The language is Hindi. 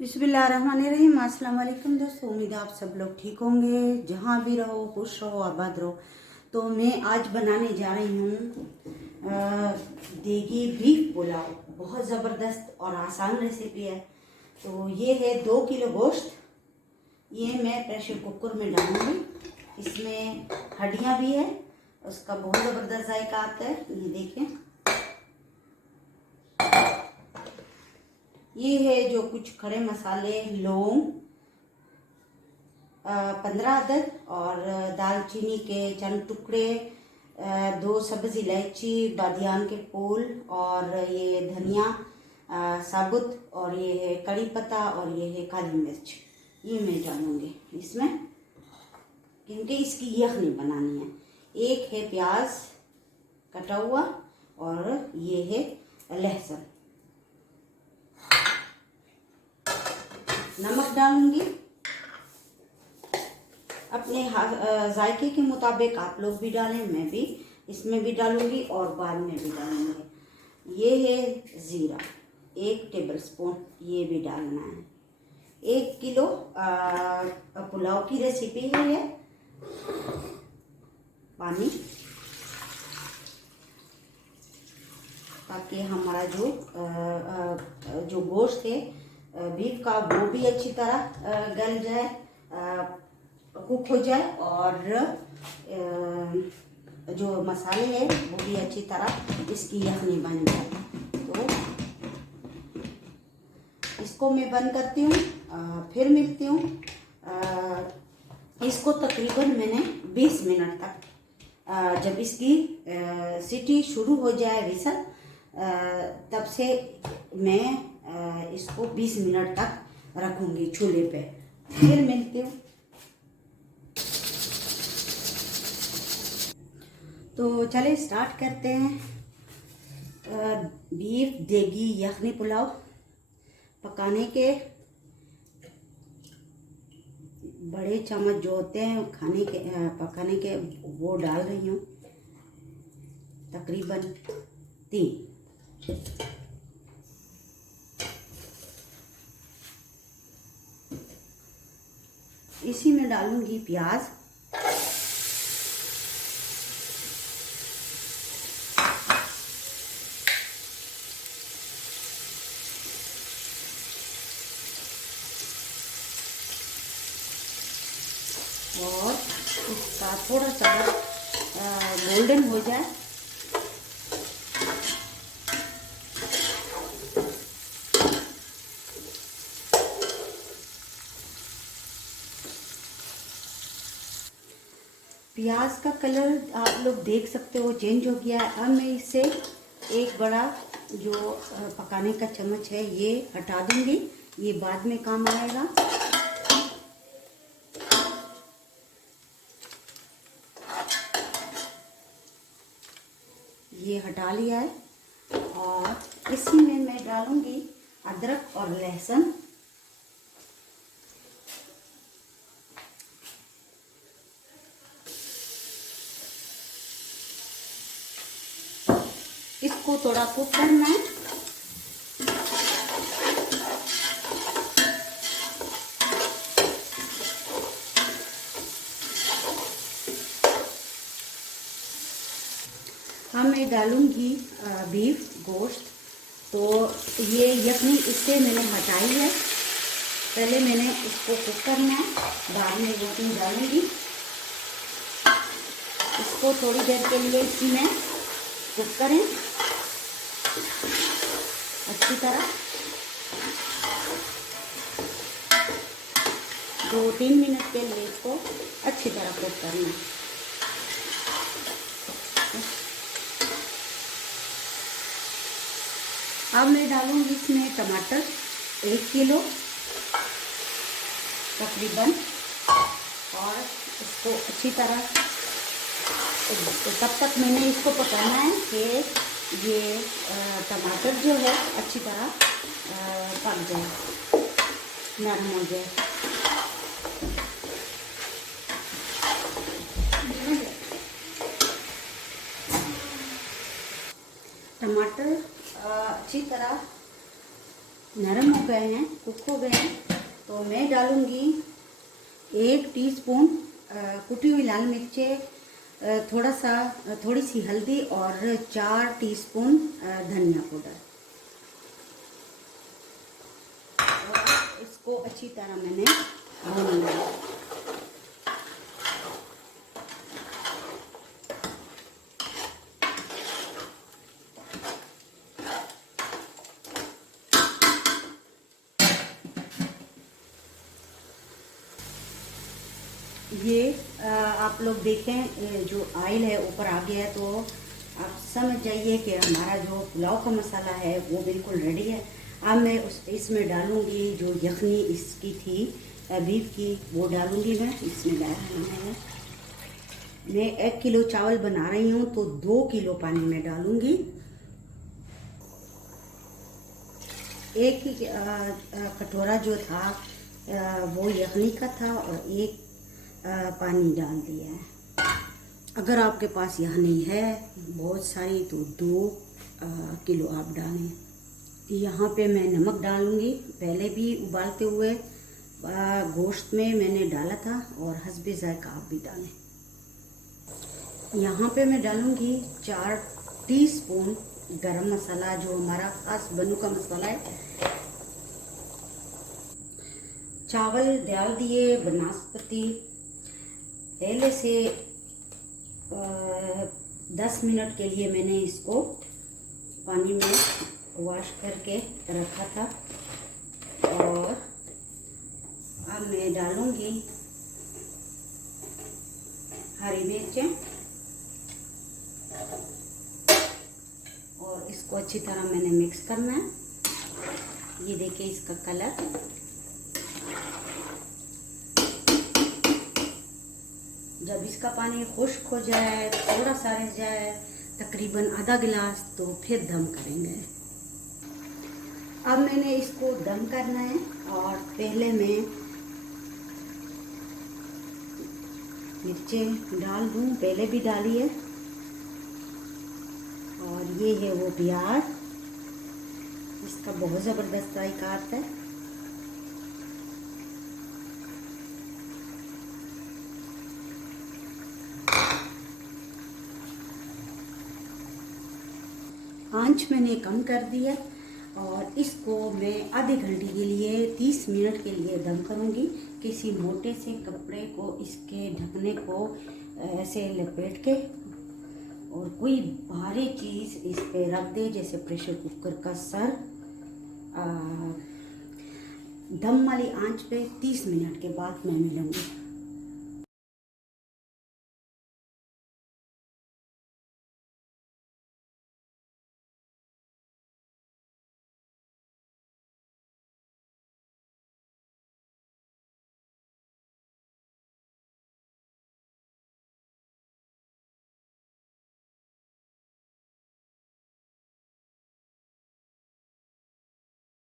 बिस्मिल्लाहिर्रहमानिर्रहीम। अस्सलाम वालेकुम दोस्तों, उम्मीद है आप सब लोग ठीक होंगे, जहाँ भी रहो खुश रहो आबाद रहो। तो मैं आज बनाने जा रही हूँ देगी बीफ पुलाव। बहुत ज़बरदस्त और आसान रेसिपी है। तो ये है 2 किलो गोश्त। ये मैं प्रेशर कुकर में डालूँगी। इसमें हड्डियाँ भी है, उसका बहुत ज़बरदस्त जायका आता है। ये देखें, ये है जो कुछ खड़े मसाले, लौंग 15 अदद और दालचीनी के चंद टुकड़े, 2 सब्ज़ इलायची, बादियान के फूल और ये धनिया साबुत, और ये है कड़ी पत्ता और ये है काली मिर्च। ये मैं डालूँगी इसमें, क्योंकि इसकी यखनी बनानी है। एक है प्याज कटा हुआ और ये है लहसुन। नमक डालूंगी अपने जायके के मुताबिक। आप लोग भी डालें, मैं भी इसमें भी डालूंगी और बाद में भी डालूंगी। ये है ज़ीरा 1 टेबल स्पून, ये भी डालना है। 1 किलो पुलाव की रेसिपी है ये। पानी, ताकि हमारा जो गोश्त है बीफ का वो भी अच्छी तरह गल जाए, कुक हो जाए, और जो मसाले हैं वो भी अच्छी तरह इसकी यखनी बन जाए। तो इसको मैं बंद करती हूँ, फिर मिलती हूँ। इसको तकरीबन मैंने 20 मिनट तक, जब इसकी सीटी शुरू हो जाए विसल, तब से मैं इसको 20 मिनट तक रखूंगी चूल्हे पे। फिर मिलती हूँ। तो चले स्टार्ट करते हैं। बीफ देगी यखनी पुलाव पकाने के बड़े चम्मच जो होते हैं खाने के पकाने के, वो डाल रही हूँ, तकरीबन 3। इसी में डालूंगी प्याज, और इसका थोड़ा सा गोल्डन हो जाए प्याज का कलर आप लोग देख सकते हो चेंज हो गया है। अब मैं इससे एक बड़ा जो पकाने का चम्मच है ये हटा दूंगी, ये बाद में काम आएगा। ये हटा लिया है, और इसी में मैं डालूंगी अदरक और लहसुन। इसको थोड़ा कुक करना है। हाँ, मैं डालूंगी बीफ गोश्त। तो ये यखनी इससे मैंने हटाई है, पहले मैंने इसको कुक करना है, बाद में यखनी डालूंगी। इसको थोड़ी देर के लिए इसी में कुक करें अच्छी तरह, 2-3 मिनट के लिए इसको अच्छी तरह कुक करना है। अब मैं डालूंगी इसमें टमाटर 1 किलो तकरीबन, और इसको अच्छी तरह तो तब तक मैंने इसको पकाना है कि ये टमाटर जो है अच्छी तरह पक जाए, नरम हो जाए। टमाटर अच्छी तरह नरम हो गए हैं, कुक हो गए हैं, तो मैं डालूँगी 1 टीस्पून कुटी हुई लाल मिर्चें, थोड़ी सी हल्दी और 4 टीस्पून धनिया पाउडर। और इसको अच्छी तरह मैंने भून लिया। ये आप लोग देखें जो ऑयल है ऊपर आ गया है, तो आप समझ जाइए कि हमारा जो पुलाव का मसाला है वो बिल्कुल रेडी है। अब मैं इसमें डालूंगी जो यखनी इसकी थी बीफ की, वो डालूंगी मैं इसमें। मैं 1 किलो चावल बना रही हूँ तो 2 किलो पानी में डालूंगी। एक ही कटोरा जो था वो यखनी का था और एक पानी डाल दिया है। अगर आपके पास यह नहीं है बहुत सारी तो 2 किलो आप डालें। यहाँ पे मैं नमक डालूँगी, पहले भी उबालते हुए गोश्त में मैंने डाला था, और हस्बे ज़ायका आप भी डालें। यहाँ पे मैं डालूँगी 4 टीस्पून गरम मसाला, जो हमारा खास बनू का मसाला है। चावल डाल दिए बनास्पति, पहले से 10 मिनट के लिए मैंने इसको पानी में वॉश करके रखा था। और अब मैं डालूंगी हरी मिर्चें और इसको अच्छी तरह मैंने मिक्स करना है। ये देखिए इसका कलर। जब इसका पानी खुश्क हो जाए, थोड़ा सा रह जाए, तकरीबन आधा गिलास, तो फिर दम करेंगे। अब मैंने इसको दम करना है, और पहले मैं मिर्चें डाल दूँ, पहले भी डाली है। और ये है वो प्याज, इसका बहुत ज़बरदस्त जायका आता है। आंच मैंने कम कर दिया और इसको मैं आधे घंटे के लिए 30 मिनट के लिए दम करूंगी। किसी मोटे से कपड़े को इसके ढकने को ऐसे लपेट के, और कोई भारी चीज़ इस पे रख दे, जैसे प्रेशर कुकर का सर। दम वाली आंच पे 30 मिनट के बाद मैं मिलूँगी।